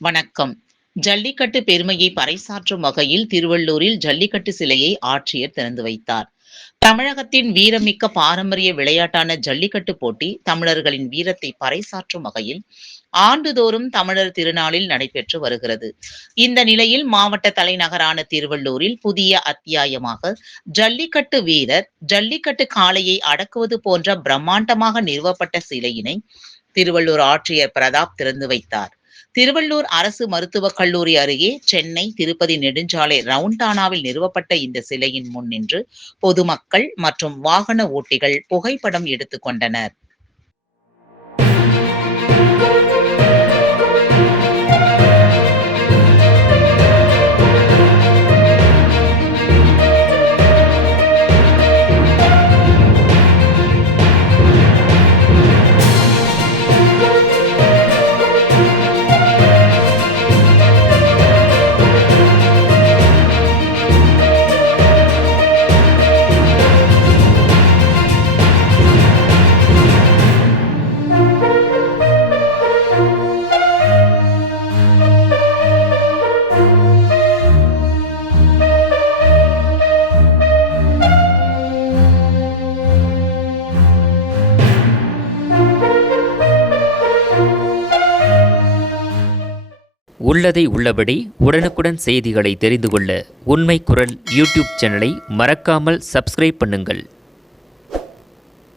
வணக்கம். ஜல்லிக்கட்டு பெருமையை பறைசாற்றும் வகையில் திருவள்ளூரில் ஜல்லிக்கட்டு சிலையை ஆட்சியர் திறந்து வைத்தார். தமிழகத்தின் வீரமிக்க பாரம்பரிய விளையாட்டான ஜல்லிக்கட்டு போட்டி தமிழர்களின் வீரத்தை பறைசாற்றும் வகையில் ஆண்டுதோறும் தமிழர் திருநாளில் நடைபெற்று வருகிறது. இந்த நிலையில் மாவட்ட தலைநகரான திருவள்ளூரில் புதிய அத்தியாயமாக ஜல்லிக்கட்டு வீரர் ஜல்லிக்கட்டு காளையை அடக்குவது போன்ற பிரம்மாண்டமாக நிறுவப்பட்ட சிலையினை திருவள்ளூர் ஆட்சியர் பிரதாப் திறந்து வைத்தார். திருவள்ளூர் அரசு மருத்துவக் கல்லூரி அருகே சென்னை திருப்பதி நெடுஞ்சாலை ரவுண்டானாவில் நிறுவப்பட்ட இந்த சிலையின் முன் நின்று பொதுமக்கள் மற்றும் வாகன ஓட்டிகள் புகைப்படம் எடுத்துக் கொண்டனர். உள்ளதை உள்ளபடி உடனுக்குடன் செய்திகளை தெரிந்து கொள்ள உண்மை குரல் யூடியூப் சேனலை மறக்காமல் சப்ஸ்கிரைப் பண்ணுங்கள்.